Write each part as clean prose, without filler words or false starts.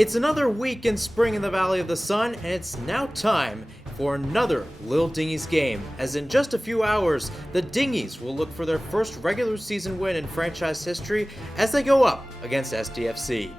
It's another week in spring in the Valley of the Sun, and it's now time for another Little Dingys game, as in just a few hours, the Dingys will look for their first regular season win in franchise history as they go up against SDFC.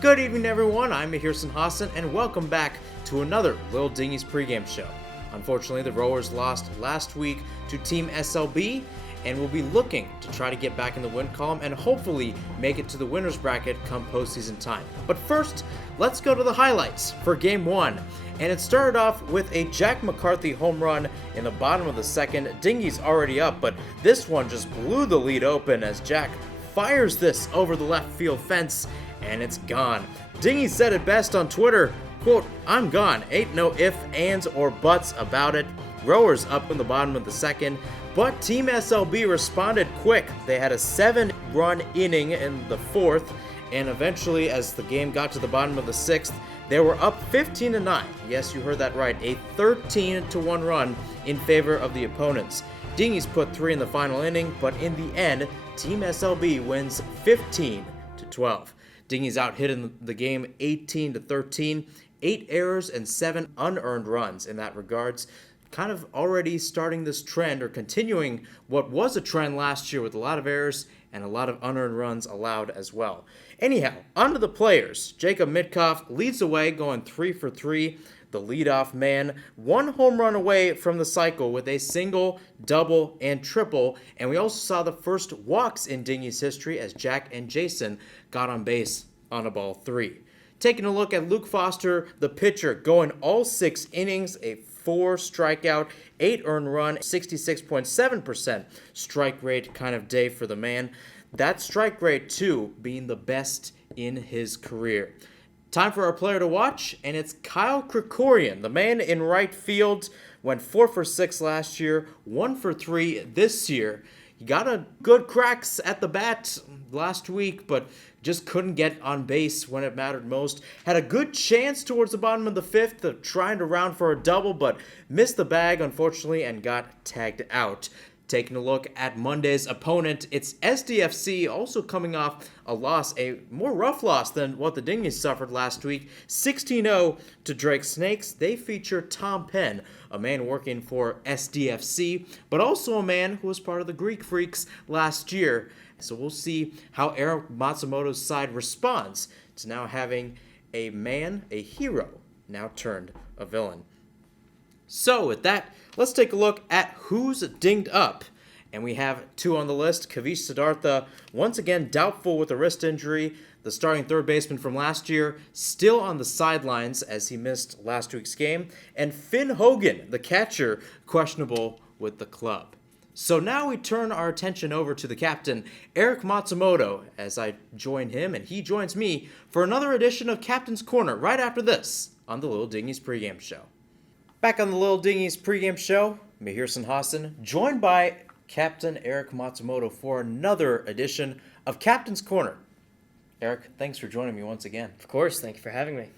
Good evening everyone, I'm Mahirson Hassan, and welcome back to another Little Dingys pregame show. Unfortunately, the Rowers lost last week to Team SLB, and will be looking to try to get back in the win column and hopefully make it to the winner's bracket come postseason time. But first, let's go to the highlights for Game 1. And it started off with a Jack McCarthy home run in the bottom of the second. Dingys already up, but this one just blew the lead open as Jack fires this over the left field fence, and it's gone. Dingys said it best on Twitter, quote, "I'm gone, ain't no ifs, ands, or buts about it." Rowers up in the bottom of the second, but Team SLB responded quick. They had a 7-run inning in the fourth, and eventually, as the game got to the bottom of the sixth, they were up 15-9. Yes, you heard that right, a 13-1 run in favor of the opponents. Dingys put 3 in the final inning, but in the end, Team SLB wins 15-12. Dingys out-hit in the game 18-13, 8 errors and 7 unearned runs in that regards. Kind of already starting this trend, or continuing what was a trend last year with a lot of errors and a lot of unearned runs allowed as well. Anyhow, on to the players. Jacob Mitkoff leads the way, going 3 for 3, the leadoff man, 1 home run away from the cycle with a single, double, and triple, and we also saw the first walks in Dingys history as Jack and Jason got on base on a ball 3. Taking a look at Luke Foster, the pitcher, going all 6 innings, a 4 strikeout, 8 earned run, 66.7% strike rate kind of day for the man. That strike rate, too, being the best in his career. Time for our player to watch, and it's Kyle Krikorian, the man in right field. Went 4 for 6 last year, 1 for 3 this year. He got a good cracks at the bat last week, but just couldn't get on base when it mattered most. Had a good chance towards the bottom of the 5th of trying to round for a double, but missed the bag, unfortunately, and got tagged out. Taking a look at Monday's opponent, it's SDFC, also coming off a loss, a more rough loss than what the Dingys suffered last week, 16-0 to Drake Snakes. They feature Tom Penn, a man working for SDFC, but also a man who was part of the Greek Freaks last year. So we'll see how Eric Matsumoto's side responds to now having a man, a hero, now turned a villain. So with that, let's take a look at who's dinged up. And we have 2 on the list. Kavish Siddhartha, once again doubtful with a wrist injury. The starting third baseman from last year, still on the sidelines as he missed last week's game. And Finn Hogan, the catcher, questionable with the club. So now we turn our attention over to the captain, Eric Matsumoto, as I join him and he joins me for another edition of Captain's Corner right after this on the Little Dingys pregame show. Back on the Little Dingys pregame show, Mahirson Hassan, joined by Captain Eric Matsumoto for another edition of Captain's Corner. Eric, thanks for joining me once again. Of course, thank you for having me.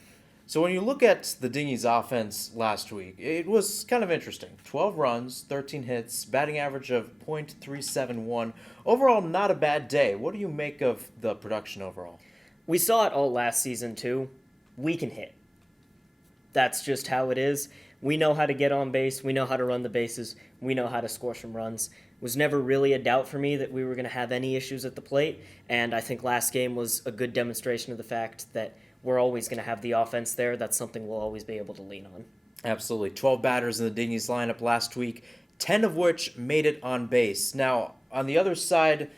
So when you look at the Dingys offense last week, it was kind of interesting. 12 runs, 13 hits, batting average of .371. Overall, not a bad day. What do you make of the production overall? We saw it all last season, too. We can hit. That's just how it is. We know how to get on base. We know how to run the bases. We know how to score some runs. It was never really a doubt for me that we were going to have any issues at the plate, and I think last game was a good demonstration of the fact that we're always going to have the offense there. That's something we'll always be able to lean on. Absolutely. 12 batters in the Dingys lineup last week, 10 of which made it on base. Now, on the other side,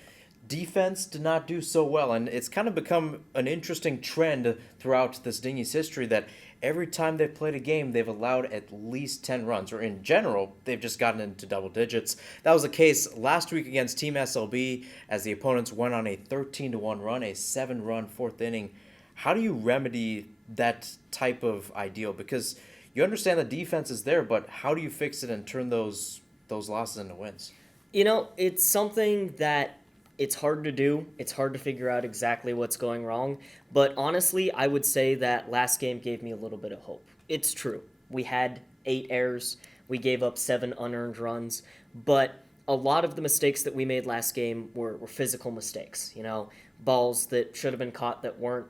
defense did not do so well, and it's kind of become an interesting trend throughout this Dingys history that every time they've played a game, they've allowed at least 10 runs, or in general, they've just gotten into double digits. That was the case last week against Team SLB as the opponents went on a 13-1 run, a 7-run fourth inning. How do you remedy that type of ideal? Because you understand the defense is there, but how do you fix it and turn those losses into wins? You know, it's something that it's hard to do. It's hard to figure out exactly what's going wrong. But honestly, I would say that last game gave me a little bit of hope. It's true. We had 8 errors. We gave up 7 unearned runs. But a lot of the mistakes that we made last game were physical mistakes. You know, balls that should have been caught that weren't,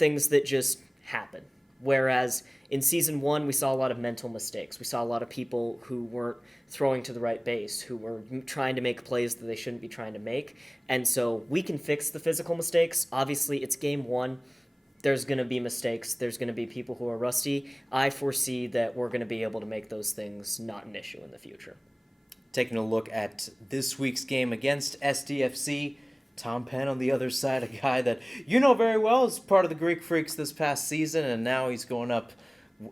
things that just happen. Whereas in season 1, we saw a lot of mental mistakes. We saw a lot of people who weren't throwing to the right base, who were trying to make plays that they shouldn't be trying to make. And so we can fix the physical mistakes. Obviously, it's game 1. There's going to be mistakes. There's going to be people who are rusty. I foresee that we're going to be able to make those things not an issue in the future. Taking a look at this week's game against SDFC, Tom Penn on the other side, a guy that you know very well is part of the Greek Freaks this past season, and now he's going up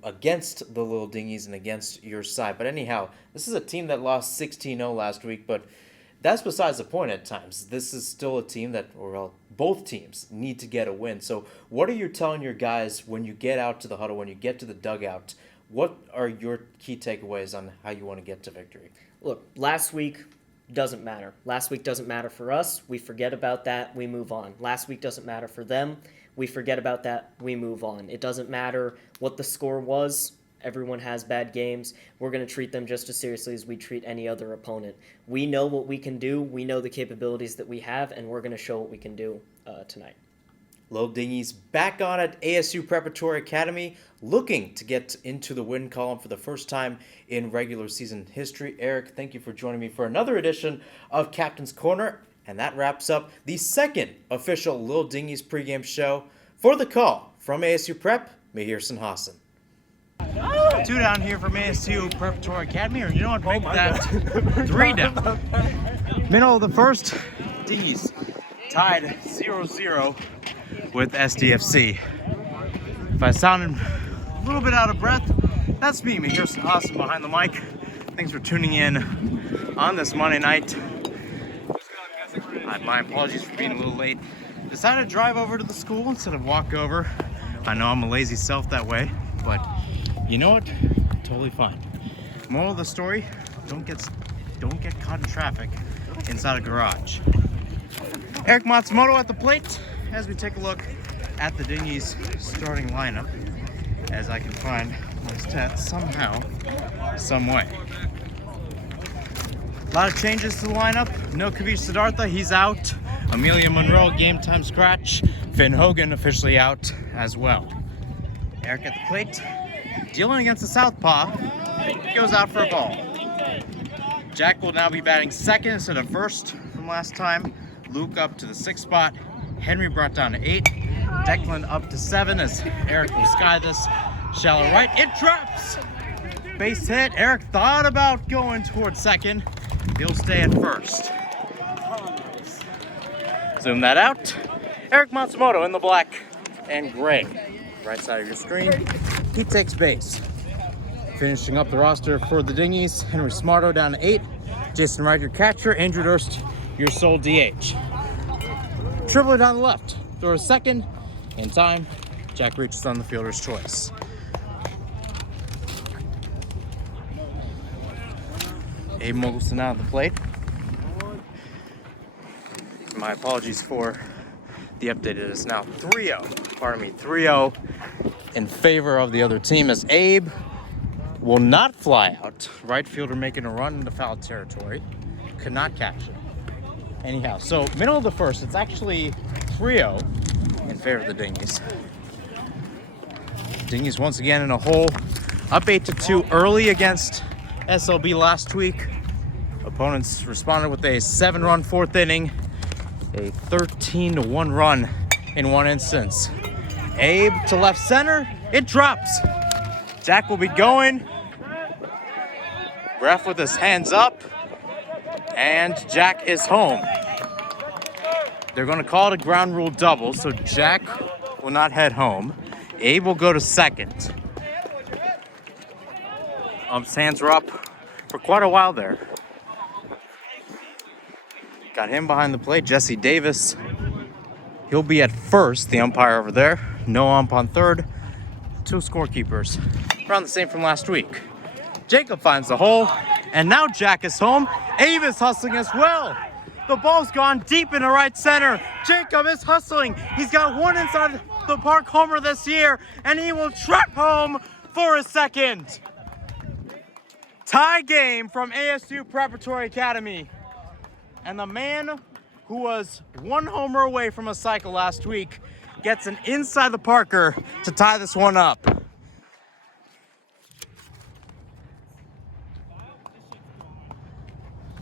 against the Little Dingys and against your side. But anyhow, this is a team that lost 16-0 last week, but that's besides the point at times. This is still a team that, both teams need to get a win. So what are you telling your guys when you get out to the huddle, when you get to the dugout? What are your key takeaways on how you want to get to victory? Look, last week doesn't matter. Last week doesn't matter for us. We forget about that. We move on. Last week doesn't matter for them. We forget about that. We move on. It doesn't matter what the score was. Everyone has bad games. We're going to treat them just as seriously as we treat any other opponent. We know what we can do. We know the capabilities that we have, and we're going to show what we can do tonight. Little Dingys back on at ASU Preparatory Academy, looking to get into the win column for the first time in regular season history. Eric, thank you for joining me for another edition of Captain's Corner. And that wraps up the second official Little Dingys pregame show. For the call from ASU Prep, Mahirson Hassan. 2 down here from ASU Preparatory Academy, or you know what, make that 3 down. Middle of the first, Dingys tied 0-0 with SDFC. If I sounded a little bit out of breath, that's me, Mahirson Hassan behind the mic. Thanks for tuning in on this Monday night. My apologies for being a little late. Decided to drive over to the school instead of walk over. I know I'm a lazy self that way, but you know what? Totally fine. Moral of the story, don't get caught in traffic inside a garage. Eric Matsumoto at the plate as we take a look at the Dingys starting lineup, as I can find my stats somehow, some way. A lot of changes to the lineup. No Kavish Siddhartha, he's out. Amelia Monroe, game time scratch. Finn Hogan officially out as well. Eric at the plate, dealing against the southpaw, goes out for a ball. Jack will now be batting second instead of first from last time. Luke up to the 6th spot. Henry brought down to 8. Declan up to 7 as Eric will sky this. Shallow right, it drops! Base hit, Eric thought about going towards second. He'll stay at first. Zoom that out. Eric Matsumoto in the black and gray. Right side of your screen. He takes base. Finishing up the roster for the Dingys, Henry Smarto down to 8. Jason Wright, your catcher. Andrew Durst, your sole DH. Tribbler down the left. Throw a second. In time, Jack reaches on the fielder's choice. Abe Mogelson out at the plate. My apologies for the update. It is now 3-0 in favor of the other team, as Abe will not fly out. Right fielder making a run into foul territory. Could not catch it. Anyhow, so middle of the first, it's actually 3-0 in favor of the Dingys. Dingys once again in a hole. Up 8-2 early against SLB last week. Opponents responded with a 7-run 4th inning. A 13-1 run in one instance. Abe to left center. It drops. Jack will be going. Ref with his hands up. And Jack is home. They're going to call it a ground rule double, so Jack will not head home. Abe will go to second. Ump's hands were up for quite a while there. Got him behind the plate, Jesse Davis. He'll be at first, the umpire over there. No ump on third. 2 scorekeepers. Around the same from last week. Jacob finds the hole, and now Jack is home. Abe is hustling as well. The ball's gone deep into right center. Jacob is hustling. He's got 1 inside the park homer this year, and he will trek home for a second. Tie game from ASU Preparatory Academy. And the man who was 1 homer away from a cycle last week gets an inside the Parker to tie this one up.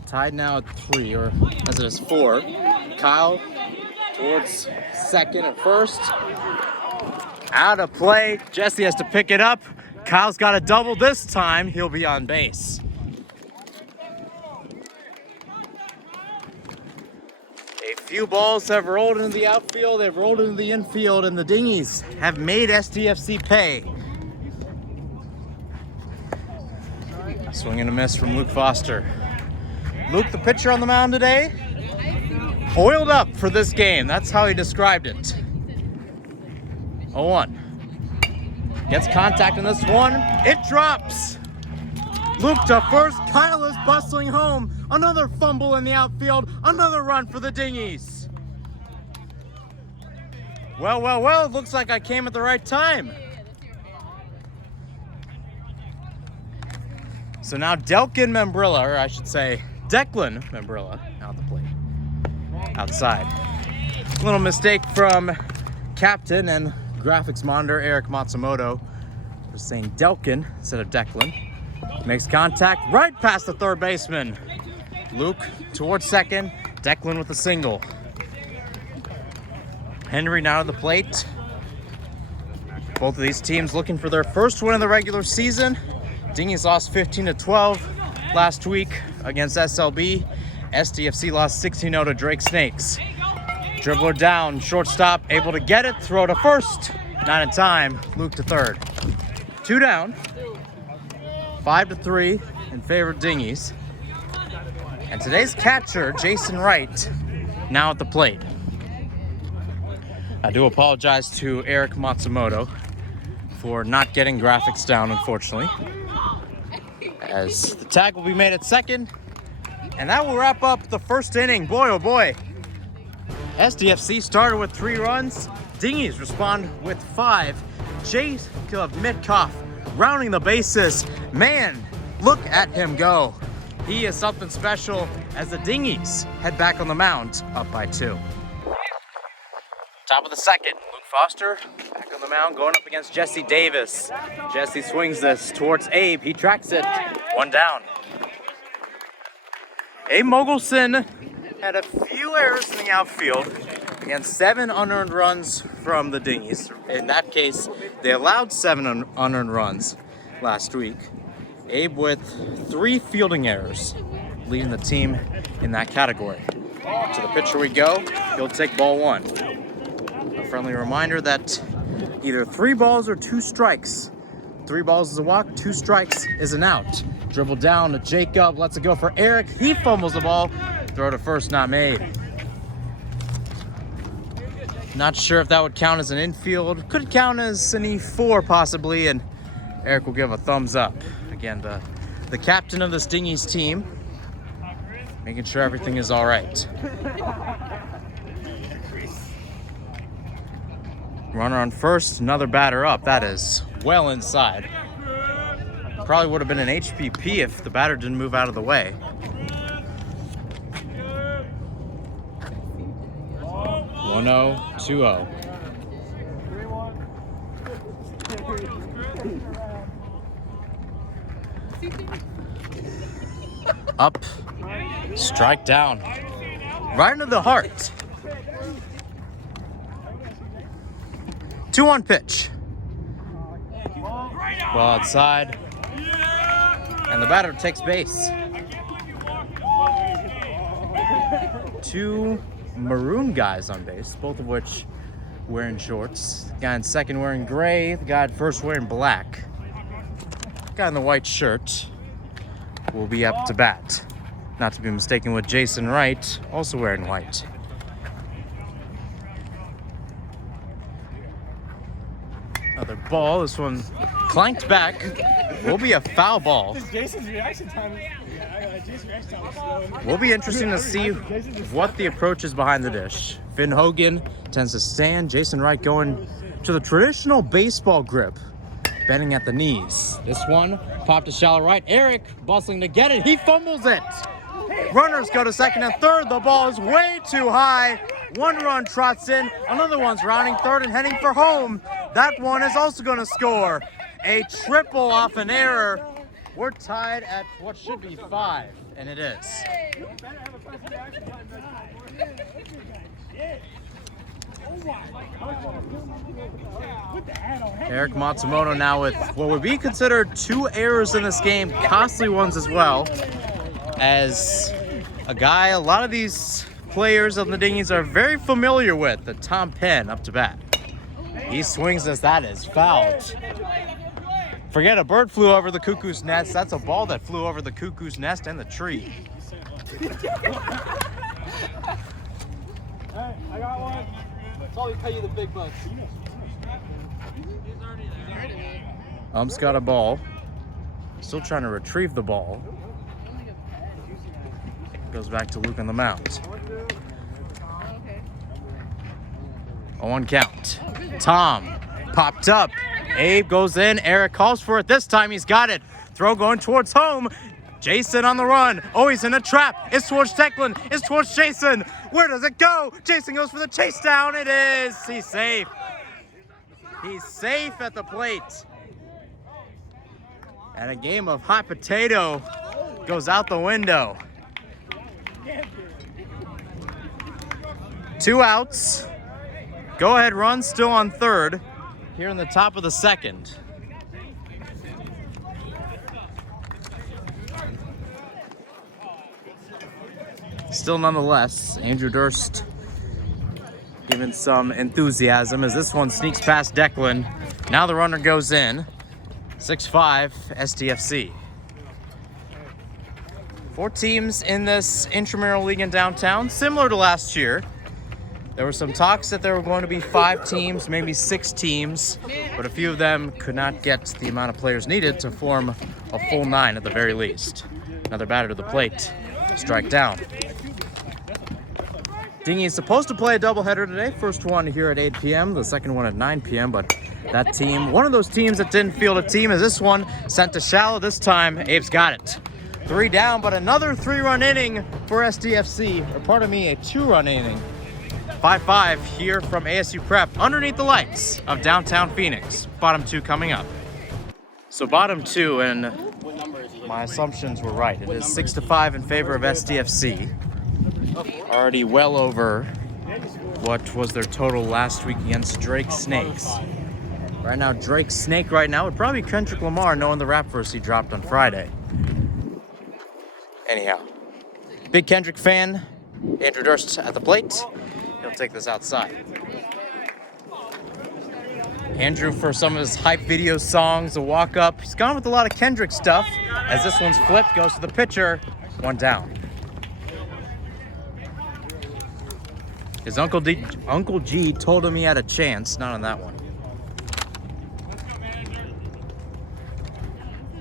Tied now at 3, or as it is 4. Kyle towards second and first. Out of play. Jesse has to pick it up. Kyle's got a double this time. He'll be on base. A few balls have rolled into the outfield. They've rolled into the infield, and the Dingies have made SDFC pay. Swing and a miss from Luke Foster. Luke, the pitcher on the mound today, oiled up for this game. That's how he described it. 0-1. Gets contact in this one. It drops. Luke to first. Kyle is bustling home. Another fumble in the outfield. Another run for the Dingies. Well. It looks like I came at the right time. So now Delkin Membrilla, or I should say Declan Membrilla, out the plate. Outside. Little mistake from captain and graphics monitor Eric Matsumoto for saying Delkin instead of Declan. Makes contact right past the third baseman. Luke towards second. Declan with a single. Henry now to the plate. Both of these teams looking for their first win of the regular season. Dingies lost 15-12 last week against SLB. SDFC lost 16-0 to Drake Snakes. Dribbler down, shortstop able to get it, throw to first. Not in time, Luke to third. 2 down, 5-3 in favor of Dingies. And today's catcher, Jason Wright, now at the plate. I do apologize to Eric Matsumoto for not getting graphics down, unfortunately, as the tag will be made at second, and that will wrap up the first inning. Boy, oh boy. SDFC started with 3 runs. Dingies respond with 5. Jacob Mitkoff rounding the bases. Man, look at him go. He is something special as the Dingies head back on the mound, up by 2. Top of the second, Luke Foster back on the mound, going up against Jesse Davis. Jesse swings this towards Abe. He tracks it. 1 down. Abe Mogelson had a few errors in the outfield against 7 unearned runs from the Dingies. In that case, they allowed 7 unearned runs last week. Abe with 3 fielding errors, leading the team in that category. To the pitcher we go. He'll take ball 1. A friendly reminder that either 3 balls or 2 strikes. 3 balls is a walk, 2 strikes is an out. Dribble down to Jacob, lets it go for Eric. He fumbles the ball. Throw to first, not made. Not sure if that would count as an infield. Could count as an E4 possibly, and Eric will give a thumbs up. Again, the captain of this Dingies team, making sure everything is all right. Runner on first, another batter up. That is well inside. Probably would have been an HPP if the batter didn't move out of the way. 1-0, 2-0. Up, strike down, right into the heart. 2-1 pitch. Well outside, and the batter takes base. 2 maroon guys on base, both of which wearing shorts. The guy in second wearing gray, the guy at first wearing black. The guy in the white shirt will be up to bat. Not to be mistaken with Jason Wright, also wearing white. Another ball, this one clanked back. Will be a foul ball. Jason's reaction time. Will be interesting to see what the approach is behind the dish. Finn Hogan tends to stand. Jason Wright going to the traditional baseball grip, bending at the knees. This one popped to shallow right. Eric bustling to get it. He fumbles it. Runners go to second and third. The ball is way too high. One run trots in. Another one's rounding third and heading for home. That one is also going to score. A triple off an error. We're tied at what should be 5, and it is. Eric Matsumoto now with what would be considered 2 errors in this game, costly ones as well. As a guy a lot of these players of the Dingys are very familiar with, the Tom Penn up to bat. He swings as that is fouled. Forget a bird flew over the cuckoo's nest. That's a ball that flew over the cuckoo's nest and the tree. Hey, I got one. That's all we pay you the big bucks. Ump's got a ball. Still trying to retrieve the ball. Goes back to Luke on the mound. 0-1 count. Tom popped up. Abe goes in. Eric calls for it. This time he's got it. Throw going towards home. Jason on the run. Oh, he's in a trap. It's towards Declan. It's towards Jason. Where does it go? Jason goes for the chase down. It is. He's safe. He's safe at the plate. And a game of hot potato goes out the window. 2 outs. Go ahead run still on third here in the top of the second. Still nonetheless, Andrew Durst giving some enthusiasm as this one sneaks past Declan. Now the runner goes in. 6-5 SDFC. 4 teams in this intramural league in downtown, similar to last year. There were some talks that there were going to be 5 teams, maybe 6 teams, but a few of them could not get the amount of players needed to form a full 9 at the very least. Another batter to the plate, strike down. Dingy is supposed to play a doubleheader today. First one here at 8 p.m., the second one at 9 p.m., but that team, one of those teams that didn't field a team is this one, sent to shallow. This time, Abe's got it. 3 down, but another 3-run inning for SDFC, or pardon me, a 2-run inning. 5-5 here from ASU Prep underneath the lights of downtown Phoenix. Bottom 2 coming up. So bottom 2, and my assumptions were right. It is 6-5 in favor of SDFC. Already well over what was their total last week against Drake Snakes. Right now, Drake Snake right now would probably be Kendrick Lamar, knowing the rap verse he dropped on Friday. Anyhow, big Kendrick fan. Andrew Durst at the plate. He'll take this outside. Andrew, for some of his hype video songs, a walk-up. He's gone with a lot of Kendrick stuff. As this one's flipped, goes to the pitcher. 1 down. His Uncle G told him he had a chance. Not on that one.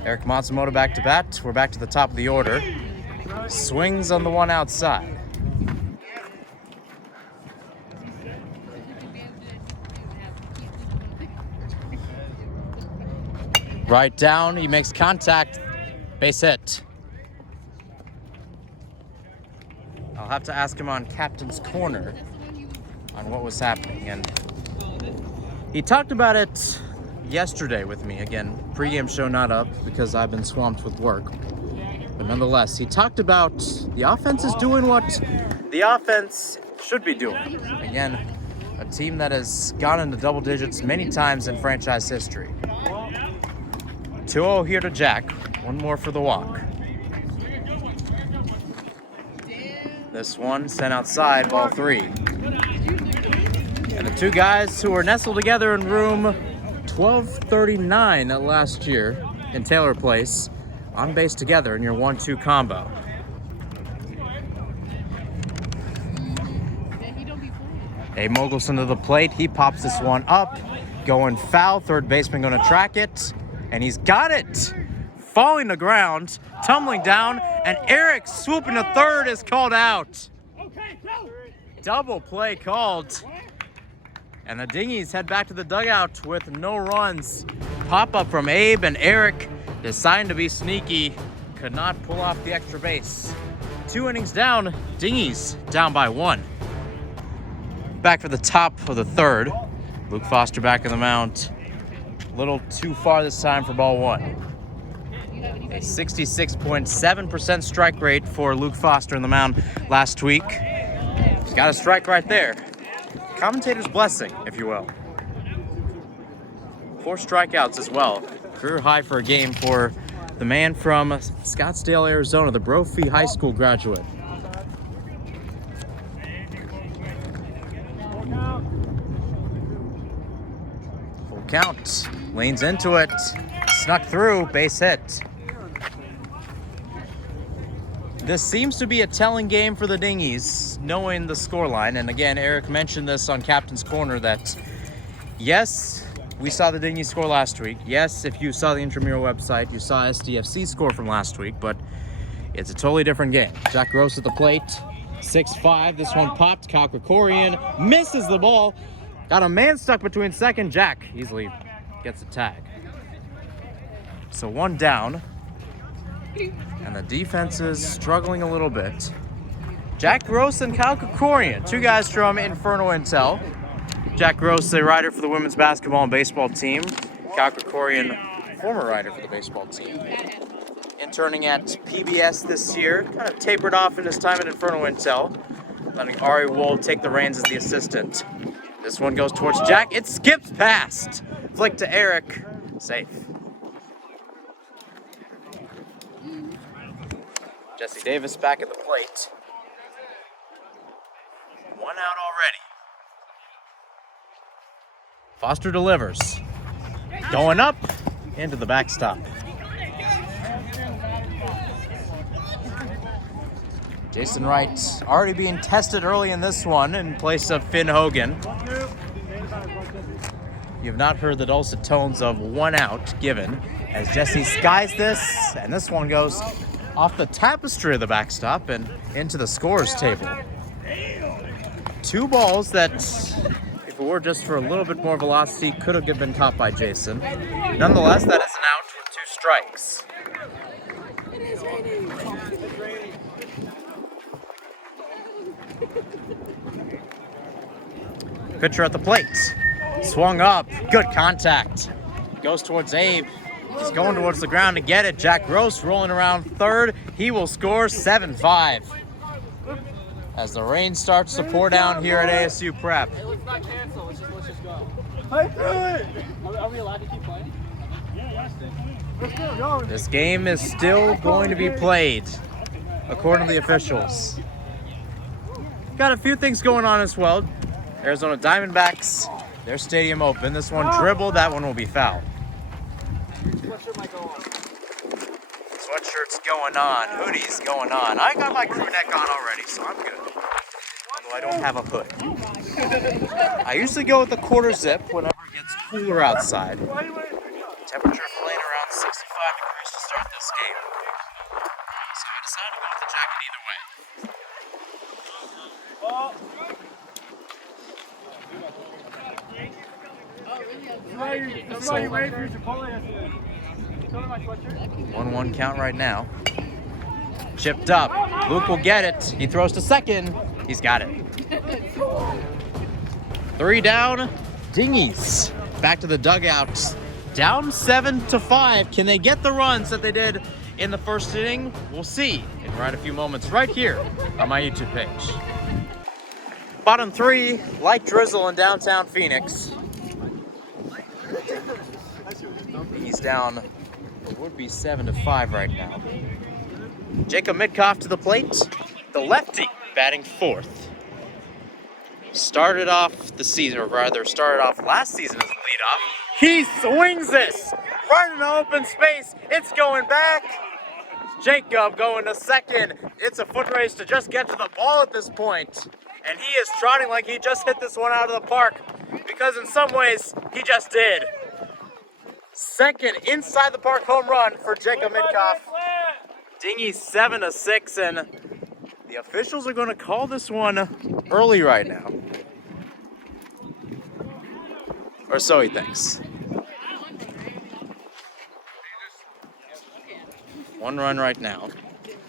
Eric Matsumoto back to bat. We're back to the top of the order. Swings on the one outside. Right down, he makes contact, base hit. I'll have to ask him on Captain's Corner on what was happening, and he talked about it yesterday with me. Again, pregame show not up because I've been swamped with work, but nonetheless, he talked about the offense is doing what the offense should be doing. Again, a team that has gone into double digits many times in franchise history. 2-0 here to Jack. 1 more for the walk. This one sent outside, ball 3. And the 2 guys who were nestled together in room 1239 last year in Taylor Place, on base together in your 1-2 combo. A Mogelson to the plate. He pops this one up. Going foul. Third baseman going to track it. And he's got it. Falling to ground. Tumbling down. And Eric swooping to third is called out. Double play called. And the Dingies head back to the dugout with no runs. Pop up from Abe, and Eric, deciding to be sneaky, could not pull off the extra base. 2 innings down. Dingies down by 1. back for the top of the third. Luke Foster back in the mound. A little too far this time for ball one. A 66.7% strike rate for Luke Foster in the mound last week. He's got a strike right there. Commentator's blessing, if you will. 4 strikeouts as well. Career high for a game for the man from Scottsdale, Arizona, the Brophy High School graduate. Full count. Leans into it. Snuck through. Base hit. This seems to be a telling game for the Dingys, knowing the scoreline. And again, Eric mentioned this on Captain's Corner that, yes, we saw the Dingys score last week. Yes, if you saw the intramural website, you saw SDFC score from last week, but it's a totally different game. Jack Gross at the plate, 6-5. This one popped. Kyle Krikorian misses the ball. Got a man stuck between second. Jack easily gets a tag. So one down. And the defense is struggling a little bit. Jack Gross and Kyle Krikorian, 2 guys from Inferno Intel. Jack Gross, a writer for the women's basketball and baseball team. Kyle Krikorian, former writer for the baseball team. Interning at PBS this year, kind of tapered off in his time at Inferno Intel. Letting Ari Wold take the reins as the assistant. This one goes towards Jack. It skips past. Flick to Eric. Safe. Jesse Davis back at the plate. 1 out already. Foster delivers. Going up into the backstop. Jason Wright already being tested early in this one in place of Finn Hogan. You have not heard the dulcet tones of 1 out given as Jesse skies this, and this one goes off the tapestry of the backstop and into the scorer's table. 2 balls that, if it were just for a little bit more velocity, could have been caught by Jason. Nonetheless, that is an out with 2 strikes. Pitcher at the plate. Swung up. Good contact. Goes towards Abe. He's going towards the ground to get it. Jack Gross rolling around third. He will score 7-5. As the rain starts to pour down here at ASU Prep. Hey, let's not cancel. Let's just go. Play through it! Are we allowed to keep playing? Yeah, let's go. This game is still going to be played, according to the officials. Got a few things going on as well. Arizona Diamondbacks, their stadium open. This one dribbled, that one will be foul. Sweatshirt might go on. Sweatshirt's going on, hoodies going on. I got my crew neck on already, so I'm good. Although I don't have a hood. I usually go with the quarter zip whenever it gets cooler outside. Temperature playing around 65 degrees to start this game. So I decided to go with the jacket either way. That's why you waited for your Chipotle yesterday. 1-1 count right now. Chipped up. Luke will get it. He throws to second. He's got it. 3 down. Dingys back to the dugouts. Down 7-5. Can they get the runs that they did in the first inning? We'll see in right a few moments right here on my YouTube page. Bottom 3, light drizzle in downtown Phoenix. He's down. It would be 7-5 right now. Jacob Mitkoff to the plate. The lefty batting 4th. Started off last season as the leadoff. He swings this right in the open space. It's going back. Jacob going to second. It's a foot race to just get to the ball at this point. And he is trotting like he just hit this one out of the park. Because in some ways, he just did. Second inside the park home run for Jacob Mitkoff. Dingys 7-6, and the officials are going to call this one early right now. Or so he thinks. 1 run right now.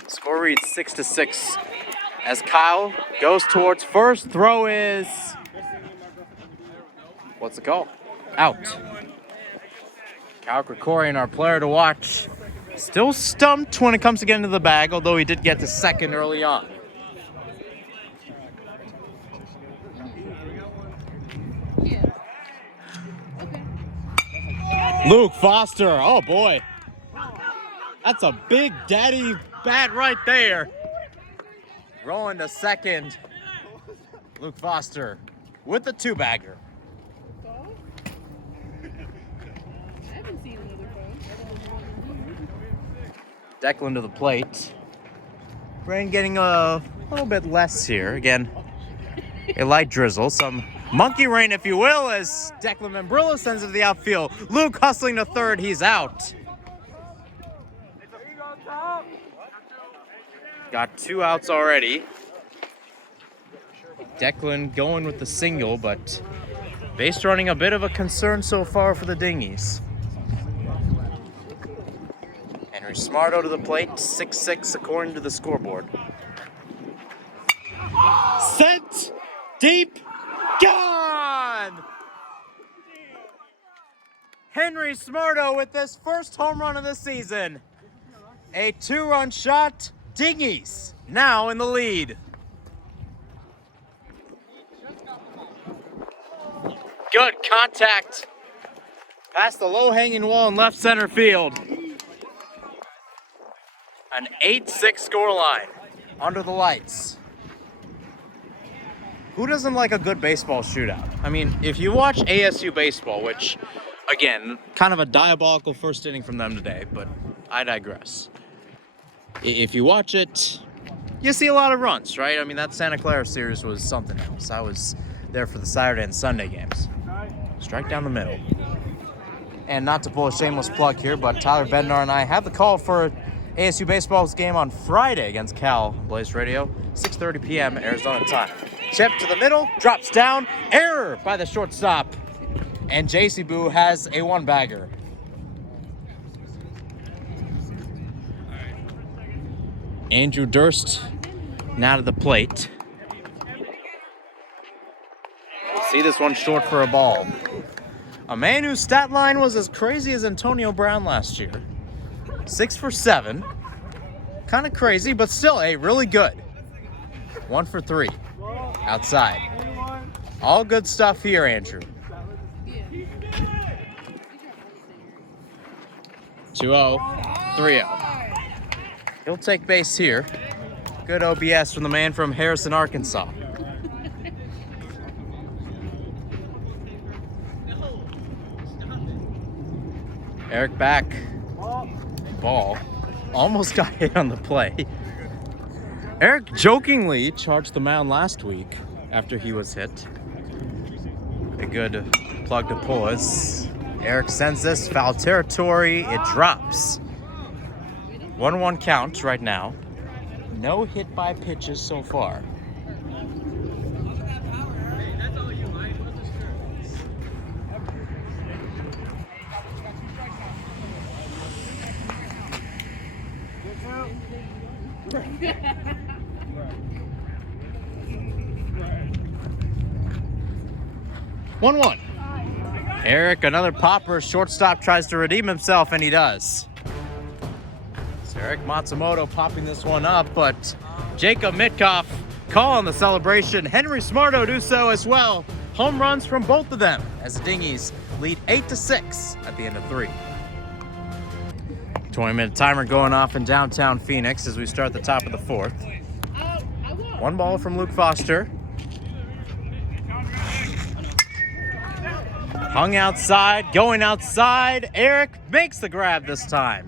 Score reads 6-6 as Kyle goes towards first. Throw is What's the call? Out. Cal Krikorian, our player to watch, still stumped when it comes to getting to the bag, although he did get to second early on. Luke Foster, oh boy. That's a big daddy bat right there. Rolling to second. Luke Foster with the two-bagger. Declan to the plate. Rain getting a little bit less here. Again, a light drizzle, some monkey rain, if you will, as Declan Membrilla sends it to the outfield. Luke hustling to third, he's out. Got 2 outs already. Declan going with the single, but base running a bit of a concern so far for the Dingies. Henry Smarto to the plate, 6-6 according to the scoreboard. Sent deep, gone! Henry Smarto with this first home run of the season. A 2-run shot, Dingies now in the lead. Good contact past the low-hanging wall in left center field. An 8-6 scoreline under the lights. Who doesn't like a good baseball shootout? I mean, if you watch ASU baseball, which, again, kind of a diabolical first inning from them today, but I digress. If you watch it, you see a lot of runs, right? I mean, that Santa Clara series was something else. I was there for the Saturday and Sunday games. Strike down the middle. And not to pull a shameless plug here, but Tyler Bednar and I have the call for ASU baseball's game on Friday against Cal, Blaze Radio, 6:30 p.m. Arizona time. Chip to the middle, drops down, error by the shortstop. And JC Boo has a 1-bagger. Andrew Durst now to the plate. See this one short for a ball. A man whose stat line was as crazy as Antonio Brown last year. 6 for 7. Kind of crazy, but still really good. 1 for 3. Outside. All good stuff here, Andrew. 2-0, 3-0. He'll take base here. Good OBS from the man from Harrison, Arkansas. Eric back. Ball. Almost got hit on the play. Eric jokingly charged the mound last week after he was hit. A good plug to pull us. Eric sends this foul territory. It drops. 1-1 count right now. No hit by pitches so far. One. Eric, another popper. Shortstop tries to redeem himself, and he does. So Eric Matsumoto popping this one up, but Jacob Mitkoff calling the celebration. Henry Smarto do so as well. Home runs from both of them as the Dingies lead 8-6 at the end of 3. 20-minute timer going off in downtown Phoenix as we start the top of the 4th. 1 ball from Luke Foster. Hung outside, going outside. Eric makes the grab this time.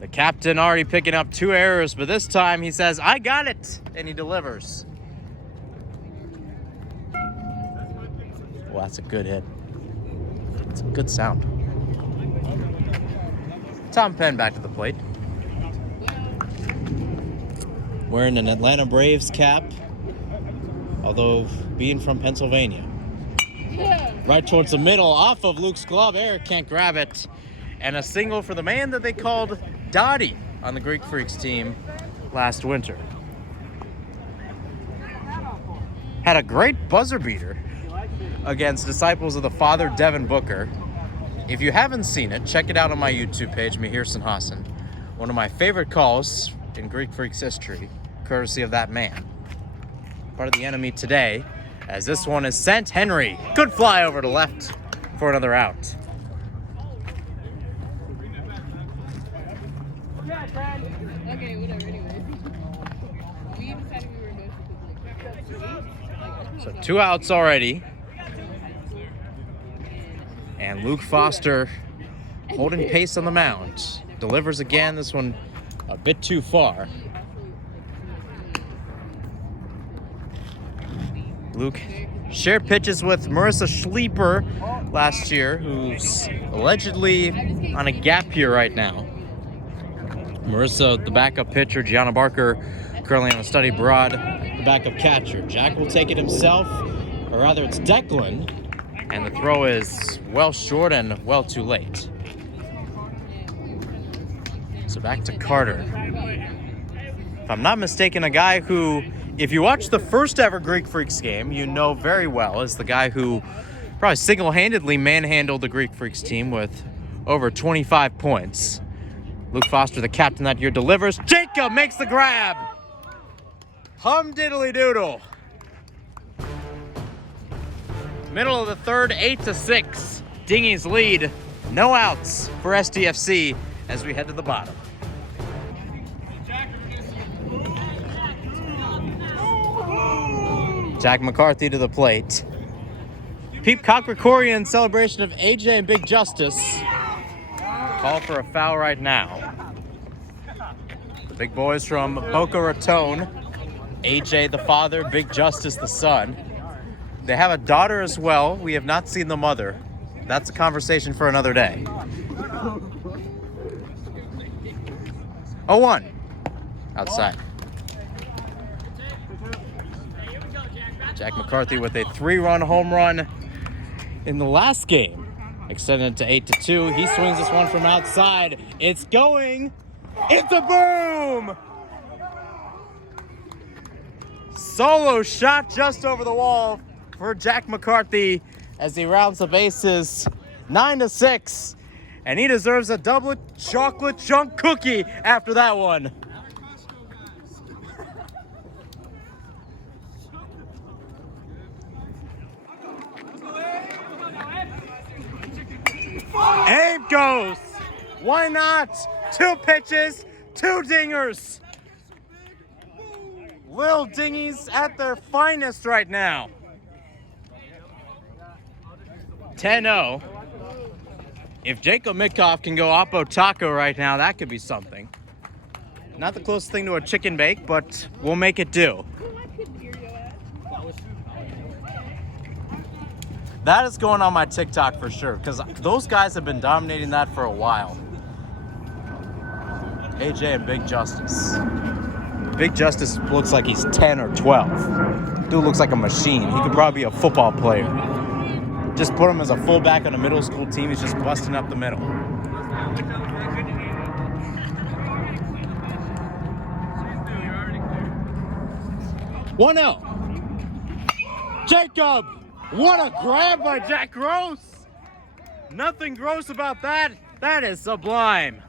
The captain already picking up 2 errors, but this time he says, I got it, and he delivers. Well, that's a good hit. It's a good sound. Tom Penn back to the plate. Wearing an Atlanta Braves cap, although being from Pennsylvania. Right towards the middle, off of Luke's glove. Eric can't grab it. And a single for the man that they called Dottie on the Greek Freaks team last winter. Had a great buzzer beater against disciples of the Father Devin Booker. If you haven't seen it, check it out on my YouTube page, Mihir Sinhasan. One of my favorite calls in Greek Freaks history, courtesy of that man. Part of the enemy today, as this one is sent. Henry, good fly over to left for another out. Okay, whatever, anyway. We decided we were going to So 2 outs already. And Luke Foster holding pace on the mound. Delivers again, this one a bit too far. Luke shared pitches with Marissa Schleeper last year, who's allegedly on a gap year right now. Marissa, the backup pitcher, Gianna Barker, currently on a study abroad, the backup catcher. Jack will take it himself, or rather it's Declan, and the throw is well short and well too late. So back to Carter. If I'm not mistaken, a guy who, if you watch the first ever Greek Freaks game, you know very well is the guy who probably single-handedly manhandled the Greek Freaks team with over 25 points. Luke Foster, the captain that year, delivers. Jacob makes the grab. Hum diddly doodle. Middle of the third, 8-6. Dingys lead. No outs for SDFC as we head to the bottom. Jack McCarthy to the plate. Peep Cockrickorian celebration of AJ and Big Justice. Call for a foul right now. The big boys from Boca Raton. AJ the father, Big Justice the son. They have a daughter as well. We have not seen the mother. That's a conversation for another day. 0-1. Outside. Jack McCarthy with a 3-run home run in the last game. Extended to 8-2. He swings this one from outside. It's going. It's a boom! Solo shot just over the wall for Jack McCarthy as he rounds the bases. 9-6. And he deserves a double chocolate chunk cookie after that one. Aim goes. Why not? 2 pitches, 2 dingers. Little Dingys at their finest right now. 10-0. If Jacob Mitkoff can go Oppo Taco right now, that could be something. Not the closest thing to a chicken bake, but we'll make it do. That is going on my TikTok for sure, because those guys have been dominating that for a while. AJ and Big Justice. Big Justice looks like he's 10 or 12. Dude looks like a machine. He could probably be a football player. Just put him as a fullback on a middle school team. He's just busting up the middle. One out. Jacob. What a grab by Jack Gross. Nothing gross about that. That is sublime.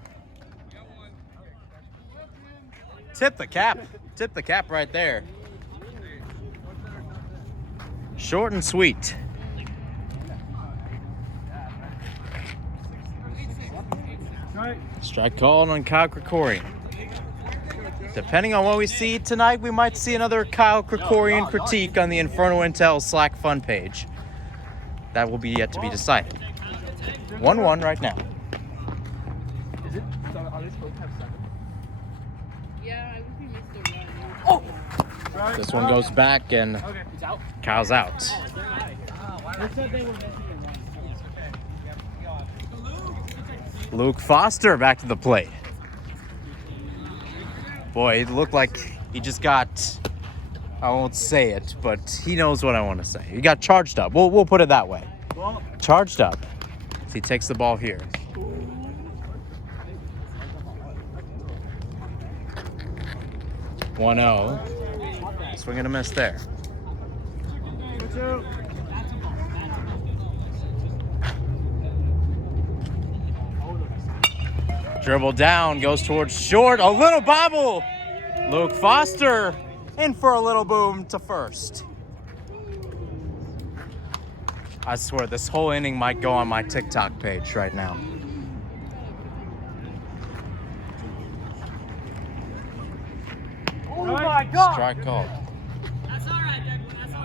Tip the cap. Tip the cap right there. Short and sweet. Strike called on Kyle Krikorian. Depending on what we see tonight, we might see another Kyle Krikorian critique on the Inferno Intel Slack Fun page. That will be yet to be decided. 1-1 right now. This one goes back and Kyle's out. Luke Foster back to the plate. Boy, it looked like he just got, I won't say it, but he knows what I want to say. He got charged up. We'll put it that way. Charged up. So he takes the ball here. Swing and a miss there. Dribble down, goes towards short. A little bobble. Luke Foster in for a little boom to first. I swear, this whole inning might go on my TikTok page right now. Oh my God! Strike called. That's all right, Declan. That's all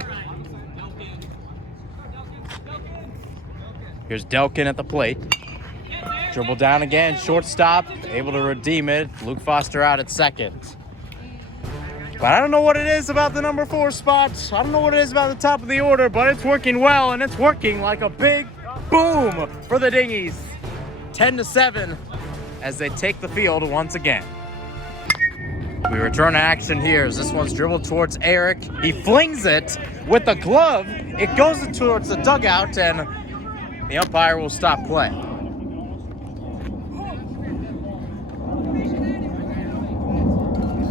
right. Here's Delkin at the plate. Dribble down again, shortstop, able to redeem it. Luke Foster out at second. But I don't know what it is about the number 4 spot. I don't know what it is about the top of the order, but it's working well, and it's working like a big boom for the Dingies. 10-7 as they take the field once again. We return to action here as this one's dribbled towards Eric. He flings it with the glove. It goes towards the dugout, and the umpire will stop play.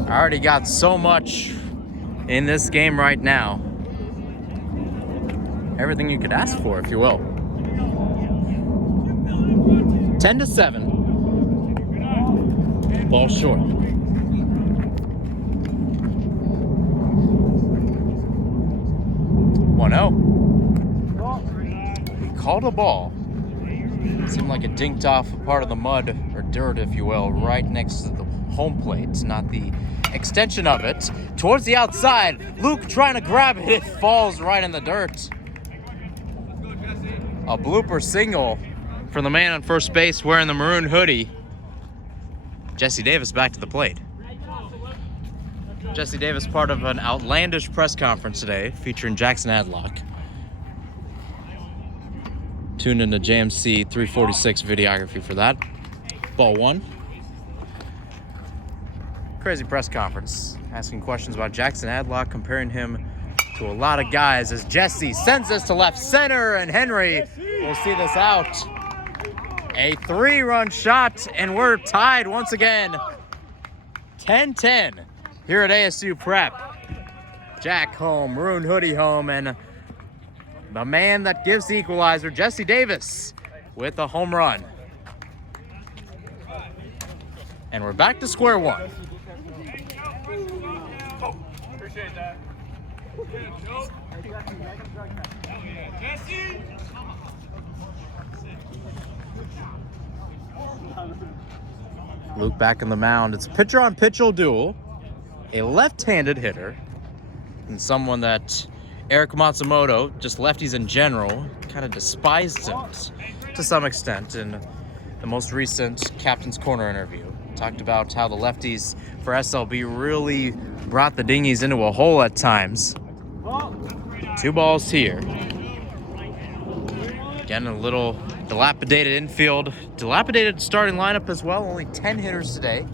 I already got so much in this game right now. Everything you could ask for, if you will. 10-7. Ball short. 1-0. He called a ball. It seemed like it dinked off a part of the mud, or dirt, if you will, right next to the home plate, not the extension of it. Towards the outside, Luke trying to grab it. It falls right in the dirt. A blooper single for the man on first base wearing the maroon hoodie. Jesse Davis back to the plate. Jesse Davis part of an outlandish press conference today featuring Jackson Adlock. Tune into JMC 346 videography for that. Ball 1. Crazy press conference, asking questions about Jackson Adlock, comparing him to a lot of guys as Jesse sends this to left center, and Henry will see this out. A 3-run shot, and we're tied once again. 10-10 here at ASU Prep. Jack home, maroon hoodie home, and the man that gives the equalizer, Jesse Davis, with a home run. And we're back to square one. Appreciate that. Luke back in the mound. It's a pitcher-on-pitcher duel. A left-handed hitter and someone that Eric Matsumoto, just lefties in general, kind of despised him to some extent in the most recent Captain's Corner interview. Talked about how the lefties for SLB really brought the Dingies into a hole at times. 2 balls here. Again, a little dilapidated infield. Dilapidated starting lineup as well. Only 10 hitters today.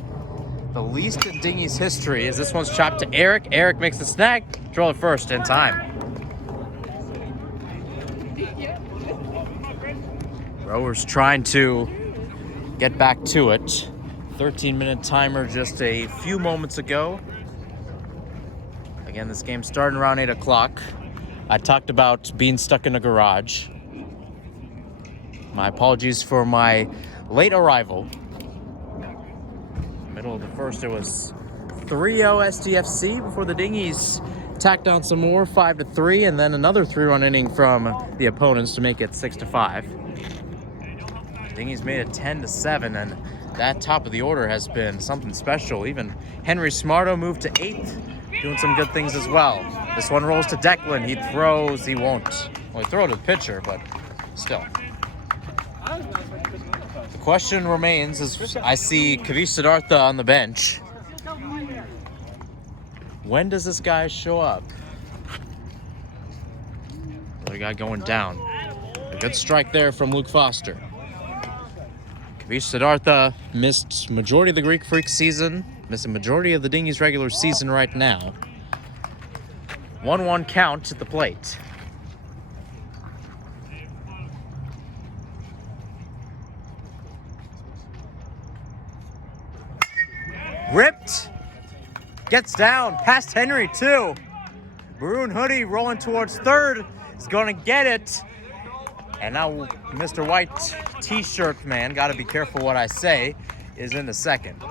The least in Dingies history as this one's chopped to Eric. Eric makes the snag. Draw it first in time. Rowers trying to get back to it. 13-minute timer just a few moments ago. Again, this game starting around 8 o'clock. I talked about being stuck in a garage. My apologies for my late arrival. Middle of the first, it was 3-0 SDFC before the Dingies tacked on some more, 5-3, and then another 3-run inning from the opponents to make it 6-5. Dingies made it 10-7, and that top of the order has been something special. Even Henry Smarto moved to 8th, doing some good things as well. This one rolls to Declan. He throws. He won't. Well, he throw to the pitcher, but still. The question remains as I see Kavish Siddhartha on the bench. When does this guy show up? What do we got going down? A good strike there from Luke Foster. Kavish Siddhartha missed majority of the Greek Freak season, missing majority of the Dingies regular season right now. 1-1 count at the plate. Ripped. Gets down past Henry too. Maroon hoodie rolling towards third. Is going to get it. And now Mr. White t-shirt man, got to be careful what I say. is in the second.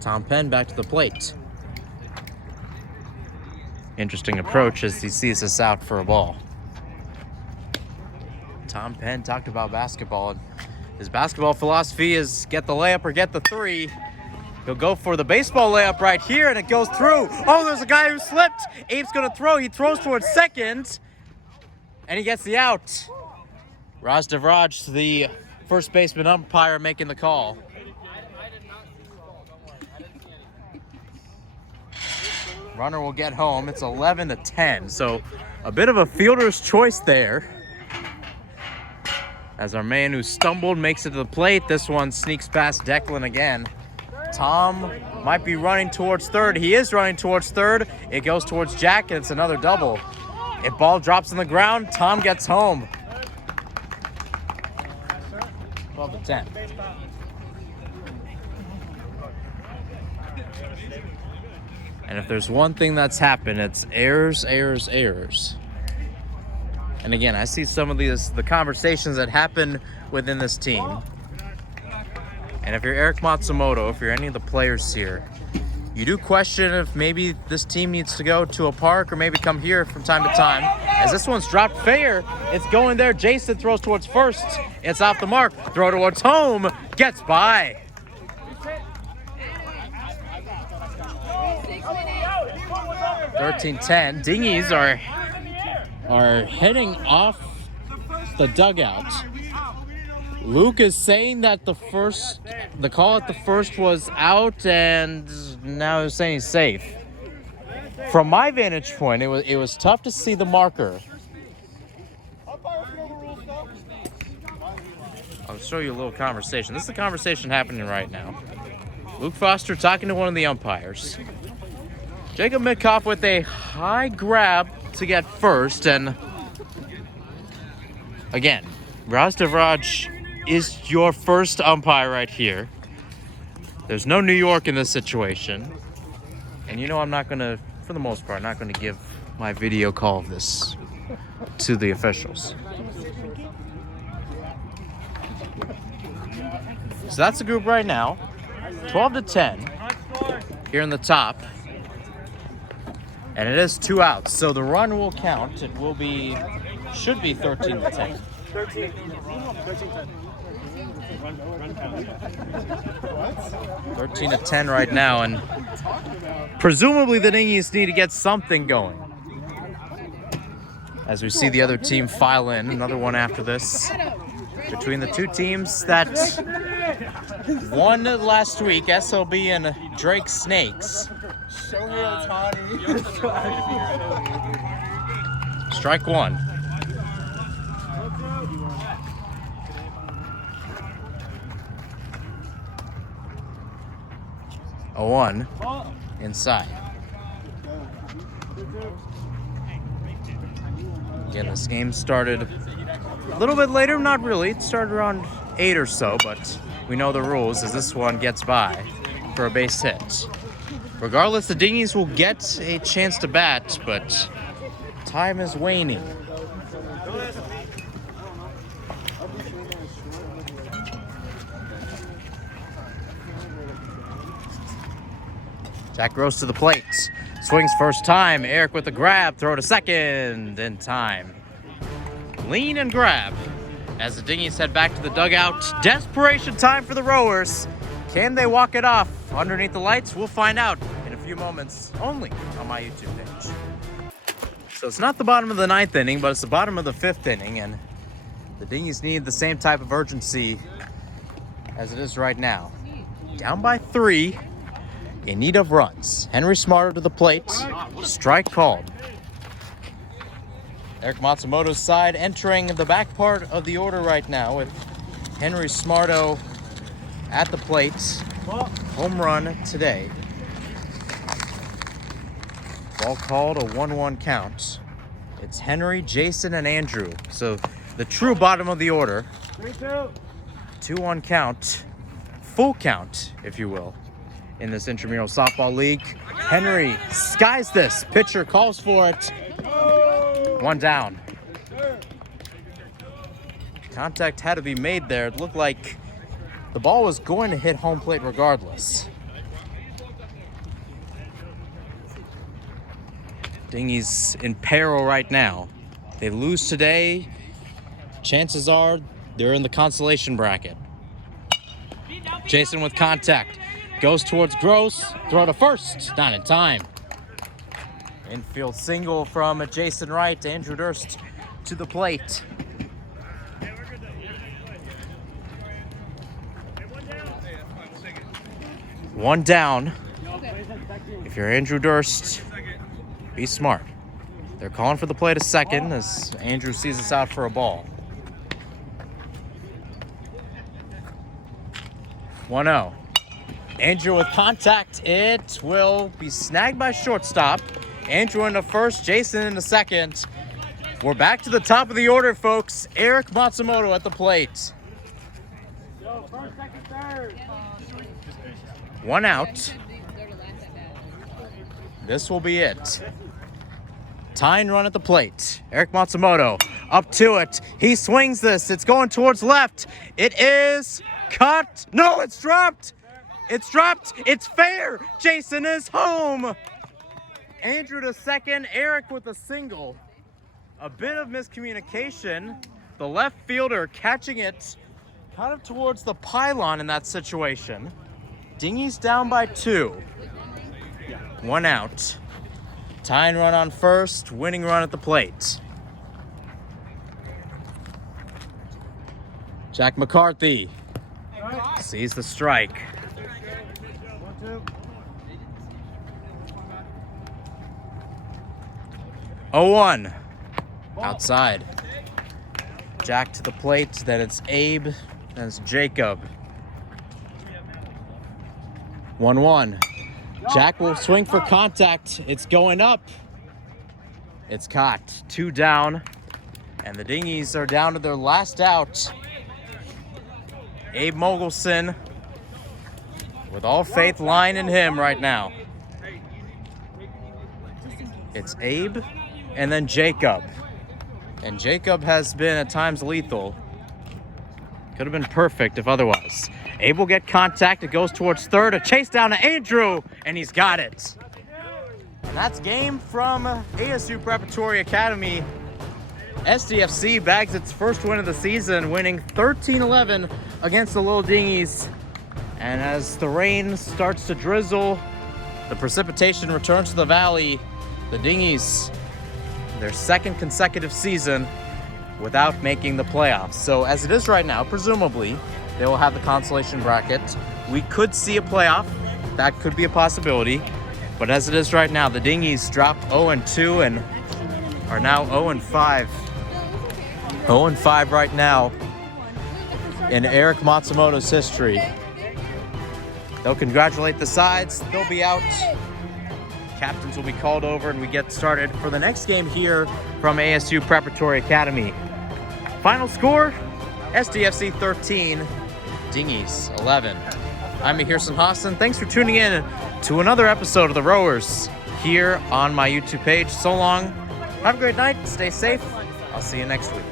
Tom Penn back to the plate. Interesting approach as he sees us out for a ball. Tom Penn talked about basketball, and his basketball philosophy is get the layup or get the three. He'll go for the baseball layup right here, and it goes through. Oh, there's a guy who slipped. Abe's gonna throw. He throws towards second, and he gets the out. Raj Devraj, the first baseman umpire, making the call. Runner will get home. It's 11-10, so a bit of a fielder's choice there. As our man who stumbled makes it to the plate, this one sneaks past Declan again. Tom might be running towards third. He is running towards third. It goes towards Jack, and it's another double. If ball drops on the ground, Tom gets home. 12-10. And if there's one thing that's happened, it's errors. And again, I see some of the conversations that happen within this team. And if you're Eric Matsumoto, if you're any of the players here, you do question if maybe this team needs to go to a park or maybe come here from time to time. As this one's dropped fair, it's going there. Jason throws towards first. It's off the mark. Throw towards home. Gets by. 13-10. Dingys are heading off the dugout. Luke is saying that the call at the first was out, and now he's saying he's safe. From my vantage point, it was tough to see the marker. I'll show you a little conversation. This is the conversation happening right now. Luke Foster talking to one of the umpires. Jacob Mitkoff with a high grab to get first, and again, Raj Devraj is your first umpire right here. There's no New York in this situation. And you know I'm not going to, for the most part, not going to give my video call of this to the officials. So that's the group right now. 12-10 here in the top. And it is 2 outs, so the run will count. It will be, should be 13-10. 13-10 right now, and presumably the Dingys need to get something going. As we see the other team file in, another one after this. Between the two teams that won last week, SLB and Drake Snakes. Strike one. A 1 inside. Again, this game started a little bit later, not really. It started around 8 or so, but we know the rules as this one gets by for a base hit. Regardless, the Dingys will get a chance to bat, but time is waning. Jack Gross to the plate. Swings first time. Eric with the grab. Throw to second in time. Lean and grab as the Dingys head back to the dugout. Desperation time for the rowers. Can they walk it off underneath the lights? We'll find out in a few moments only on my YouTube page. So it's not the bottom of the 9th inning, but it's the bottom of the 5th inning, and the Dingys need the same type of urgency as it is right now. Down by 3, in need of runs. Henry Smarto to the plate. Strike called. Eric Matsumoto's side entering the back part of the order right now with Henry Smarto at the plate. Home run today. Ball called, a 1-1 count. It's Henry, Jason, and Andrew. So the true bottom of the order. 2-1 count. Full count, if you will, in this intramural softball league. Henry skies this. Pitcher calls for it. 1 down. Contact had to be made there. It looked like the ball was going to hit home plate regardless. Dingys in peril right now. They lose today, chances are they're in the consolation bracket. Jason with contact. Goes towards Gross. Throw to first. Not in time. Infield single from Jason Wright. Andrew Durst to the plate. One down. If you're Andrew Durst, be smart. They're calling for the play to second as Andrew sees us out for a ball. 1-0. Andrew with contact. It will be snagged by shortstop. Andrew into first, Jason into second. We're back to the top of the order, folks. Eric Matsumoto at the plate. First, second, third. One out. This will be it. Tying run at the plate. Eric Matsumoto up to it. He swings this. It's going towards left. It is cut. No, it's dropped. It's dropped. It's fair. Jason is home. Andrew to second. Eric with a single. A bit of miscommunication. The left fielder catching it kind of towards the pylon in that situation. Dingys down by 2. One out. Tying run on first, winning run at the plate. Jack McCarthy sees the strike. 0-1. Outside. Jack to the plate, then it's Abe, then it's Jacob. 1-1. Jack will swing for contact. It's going up. It's caught. 2 down. And the Dingys are down to their last out. Abe Mogelson, with all faith lying in him right now. It's Abe and then Jacob. And Jacob has been at times lethal. Could have been perfect if otherwise. Abe will get contact. It goes towards third. A chase down to Andrew, and he's got it. And that's game from ASU Preparatory Academy. SDFC bags its first win of the season, winning 13-11 against the Little Dingys. And as the rain starts to drizzle, the precipitation returns to the valley. The Dingys, their second consecutive season without making the playoffs. So as it is right now, presumably, they will have the consolation bracket. We could see a playoff. That could be a possibility. But as it is right now, the Dingys dropped 0-2 and are now 0-5. 0-5 right now in Eric Matsumoto's history. They'll congratulate the sides. They'll be out. Captains will be called over and we get started for the next game here from ASU Preparatory Academy. Final score, SDFC 13, Dingys 11. I'm Mahirson Hassan. Thanks for tuning in to another episode of The Rowers here on my YouTube page. So long. Have a great night. Stay safe. I'll see you next week.